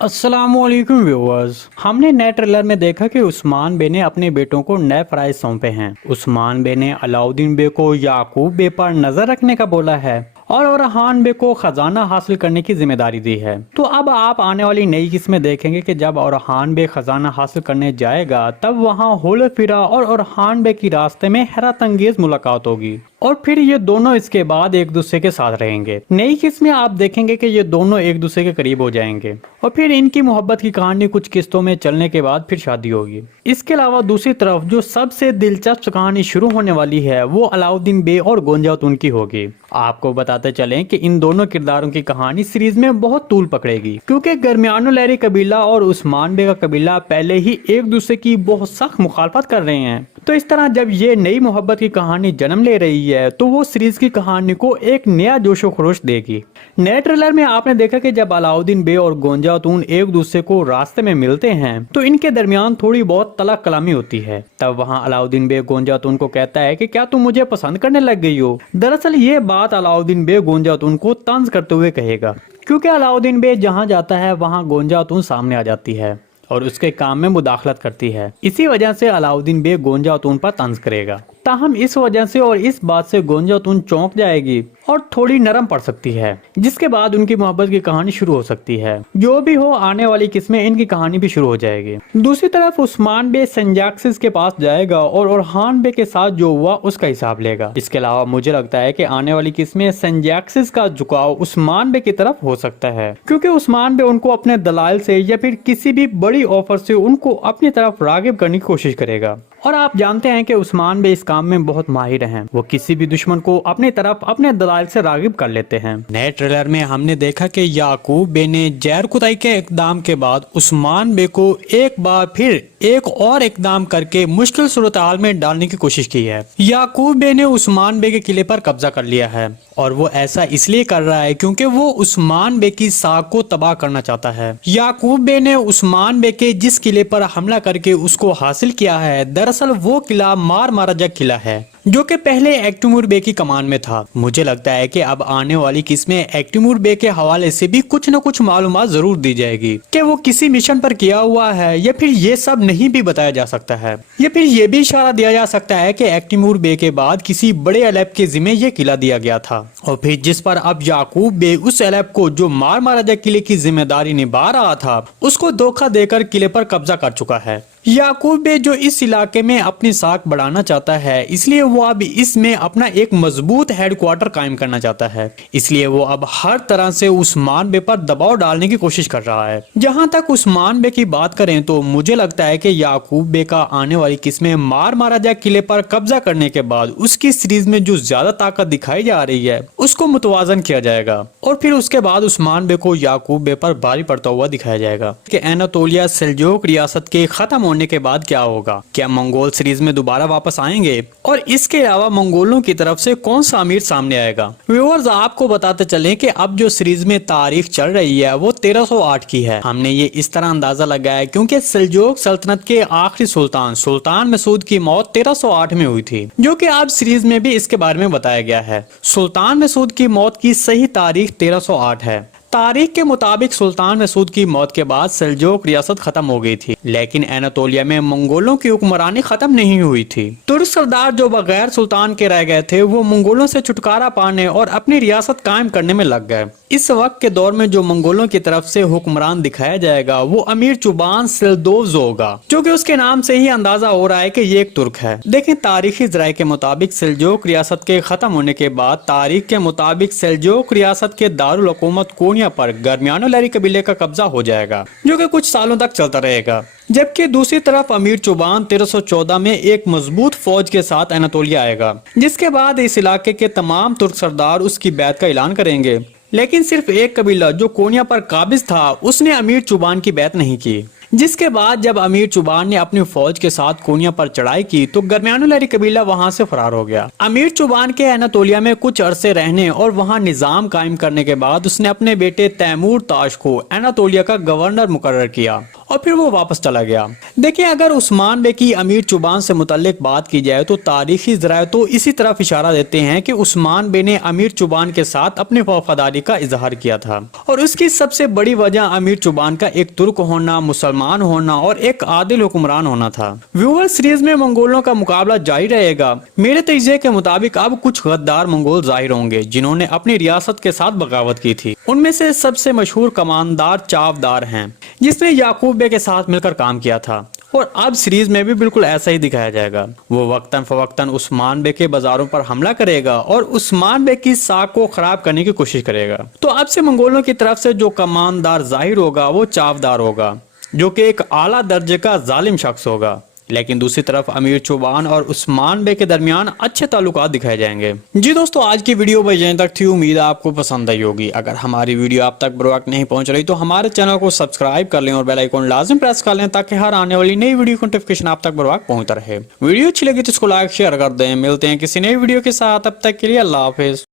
अस्सलामुअलैकुम व्यूअर्स। हमने नए ट्रेलर में देखा कि उस्मान बे ने अपने बेटों को नए फराइज सौंपे हैं। उस्मान बे ने अलाउद्दीन बे को याकूब बे पर नजर रखने का बोला है और ओरहान बे को खजाना हासिल करने की जिम्मेदारी दी है। तो अब आप आने वाली नई किस्में देखेंगे कि जब ओरहान बे खजाना हासिल करने जाएगा तब वहाँ होलफिरा और ओरहान बे की रास्ते में हैरत अंगेज मुलाकात होगी और फिर ये दोनों इसके बाद एक दूसरे के साथ रहेंगे। नई किस्में आप देखेंगे कि ये दोनों एक दूसरे के करीब हो जाएंगे और फिर इनकी मोहब्बत की कहानी कुछ किस्तों में चलने के बाद फिर शादी होगी। इसके अलावा दूसरी तरफ जो सबसे दिलचस्प कहानी शुरू होने वाली है वो अलाउद्दीन बे और गोंजातून की होगी। आपको बताते चलें कि इन दोनों किरदारों की कहानी सीरीज में बहुत तूल पकड़ेगी क्योंकि गरमियानो लहरी कबीला और उस्मान बे का कबीला पहले ही एक दूसरे की बहुत सख्त मुखालफत कर रहे हैं। तो इस तरह जब ये नई मोहब्बत की कहानी जन्म ले रही है तो वो सीरीज की कहानी को एक नया जोशो खरोश देगी। नए ट्रेलर में आपने देखा कि जब अलाउद्दीन बे और गोंजातून एक दूसरे को रास्ते में मिलते हैं तो इनके दरमियान थोड़ी बहुत तलक कलामी होती है। तब वहाँ अलाउद्दीन बे गोंजातून को कहता है कि क्या तुम मुझे पसंद करने लग गई हो। दरअसल ये बात अलाउद्दीन बे गोंजातून को तंज करते हुए कहेगा क्योंकि अलाउद्दीन बे जहाँ जाता है वहाँ गोंजातून सामने आ जाती है और उसके काम में मुदाखलत करती है। इसी वजह से अलाउद्दीन बे गोंजातून पर तंज करेगा। ताहम इस वजह से और इस बात से गोंजातून चौंक जाएगी और थोड़ी नरम पड़ सकती है, जिसके बाद उनकी मोहब्बत की कहानी शुरू हो सकती है। जो भी हो, आने वाली किस्में इनकी कहानी भी शुरू हो जाएगी। दूसरी तरफ उस्मान बे संजाक्सिस के पास जाएगा और ओरहान बे के साथ जो हुआ उसका हिसाब लेगा। इसके अलावा मुझे लगता है कि आने वाली किस्में संजाक्सिस का झुकाव उस्मान बे की तरफ हो सकता है क्योंकि उस्मान बे उनको अपने दलाइल से या फिर किसी भी बड़ी ऑफर से उनको अपनी तरफ रागिब करने की कोशिश करेगा। और आप जानते हैं कि उस्मान बे इस काम में बहुत माहिर हैं। वो किसी भी दुश्मन को अपनी तरफ अपने दलाल से रागिब कर लेते हैं। नए ट्रेलर में हमने देखा कि याकूब बे ने जहर कुताई के इकदाम के बाद उस्मान बे को एक बार फिर एक और इकदाम करके मुश्किल सूरत हाल में डालने की कोशिश की है। याकूब बे ने उस्मान बे के किले पर कब्जा कर लिया है और वो ऐसा इसलिए कर रहा है क्योंकि वो उस्मान बे की साख को तबाह करना चाहता है। याकूब बे ने उस्मान बे के जिस किले पर हमला करके उसको हासिल किया है, दरअसल वो किला मार माराजा किला है जो कि पहले एक्टिमूर बे की कमान में था। मुझे लगता है कि अब आने वाली किस्में एक्टिमूर बे के हवाले से भी कुछ न कुछ मालूमात जरूर दी जाएगी कि वो किसी मिशन पर किया हुआ है या फिर ये सब नहीं भी बताया जा सकता है या फिर ये भी इशारा दिया जा सकता है कि एक्टिमूर बे के बाद किसी बड़े एलेब के जिम्मे ये किला दिया गया था और फिर जिस पर अब याकूब बे उस एलेब को जो मार माराजा किले की जिम्मेदारी निभा रहा था उसको धोखा देकर किले पर कब्जा कर चुका है। याकूब बे जो इस इलाके में अपनी साख बढ़ाना चाहता है, इसलिए वो अब इसमें अपना एक मजबूत हेडक्वार्टर कायम करना चाहता है। इसलिए वो अब हर तरह से उस्मान बे पर दबाव डालने की कोशिश कर रहा है। जहां तक उस्मान बे की बात करें तो मुझे लगता है कि याकूब बे का आने वाली किस्में मार माराजा किले पर कब्जा करने के बाद उसकी सीरीज में जो ज्यादा ताकत दिखाई जा रही है उसको मुतवाजन किया जाएगा और फिर उसके बाद उस्मान बे को याकूब बे पर भारी पड़ता हुआ दिखाया जाएगा कि एनातोलिया सेल्जोक रियासत के खत्म होने के बाद क्या होगा। क्या मंगोल सीरीज में दोबारा वापस आएंगे और इसके अलावा मंगोलों की तरफ से कौन सा अमीर सामने आएगा। व्यूअर्स, आपको बताते चलें कि अब जो सीरीज में तारीख चल रही है वो 1308 की है। हमने ये इस तरह अंदाजा लगाया क्योंकि सेल्जोक सल्तनत के आखिरी सुल्तान सुल्तान मसूद की मौत 1308 में हुई थी, जो कि अब सीरीज में भी इसके बारे में बताया गया है। सुल्तान मसूद की मौत की सही तारीख 1308 है। तारीख के मुताबिक सुल्तान मसूद की मौत के बाद सेल्जोक रियासत खत्म हो गई थी, लेकिन एनातोलिया में मंगोलों की हुक्मरानी खत्म नहीं हुई थी। तुर्क सरदार जो बगैर सुल्तान के रह गए थे वो मंगोलों से छुटकारा पाने और अपनी रियासत कायम करने में लग गए। इस वक्त के दौर में जो मंगोलों की तरफ से हुक्मरान दिखाया जाएगा वो अमीर चुबान सेल्दोव्ज होगा, जो कि उसके नाम से ही अंदाजा हो रहा है कि ये एक तुर्क है। देखें, तारीखी जराये के मुताबिक सेल्जोक रियासत के खत्म होने के बाद तारीख के मुताबिक सेल्जोक रियासत के दारुल हुकूमत कोनिया पर गरमियानो लहरी कबीले का कब्जा हो जाएगा, जो कि कुछ सालों तक चलता रहेगा। जबकि दूसरी तरफ अमीर चुबान 1314 में एक मजबूत फौज के साथ एनातोलिया आएगा, जिसके बाद इस इलाके के तमाम तुर्क सरदार उसकी बैत का ऐलान करेंगे। लेकिन सिर्फ एक कबीला जो कोनिया पर काबिज था उसने अमीर चुबान की बैत नहीं की, जिसके बाद जब अमीर चुबान ने अपनी फौज के साथ कोनिया पर चढ़ाई की तो गरमियानो लहरी कबीला वहां से फरार हो गया। अमीर चुबान के एनातोलिया में कुछ अरसे रहने और वहां निजाम कायम करने के बाद उसने अपने बेटे तैमूर ताश को एनातोलिया का गवर्नर मुकर्रर किया और फिर वो वापस चला गया। देखिए, अगर उस्मान बे की अमीर जुबान से मुतल्लिक बात की जाए तो तारीखी ज़राए तो इसी तरफ इशारा देते हैं कि उस्मान बे ने अमीर जुबान के साथ अपनी वफादारी का इजहार किया था, और उसकी सबसे बड़ी वजह अमीर जुबान का एक तुर्क होना, मुसलमान होना और एक आदिल हुक्मरान होना था। व्यूअर, सीरीज में मंगोलों का मुकाबला जारी रहेगा। मेरे तजज़िये के मुताबिक अब कुछ गद्दार मंगोल जाहिर होंगे जिन्होंने अपनी रियासत के साथ बगावत की थी। उनमें से सबसे मशहूर कमानदार चावदार हैं, जिसने याकूब बे के साथ मिलकर काम किया था, और अब सीरीज में भी बिल्कुल ऐसा ही दिखाया जाएगा। वो वक्तन फवक्तन उस्मान बे के बाजारों पर हमला करेगा और उस्मान बे की साख को खराब करने की कोशिश करेगा। तो अब से मंगोलों की तरफ से जो कमानदार जाहिर होगा वो चावदार होगा, जो कि एक आला दर्जे का जालिम शख्स होगा। लेकिन दूसरी तरफ अमीर जुबान और उस्मान बे के दरमियान अच्छे ताल्लुकात दिखाए जाएंगे। जी दोस्तों, आज की वीडियो बस यहीं तक थी। उम्मीद है आपको पसंद आई होगी। अगर हमारी वीडियो आप तक बर वक्त नहीं पहुंच रही तो हमारे चैनल को सब्सक्राइब कर लें और बेल आइकन लाजिम प्रेस कर लें, ताकि हर आने वाली नई वीडियो की नोटिफिकेशन आप तक बर वक्त पहुंचता रहे। वीडियो अच्छी लगी तो इसको लाइक शेयर कर दें। मिलते हैं किसी नई वीडियो के साथ, तब तक के लिए अल्लाह हाफिज।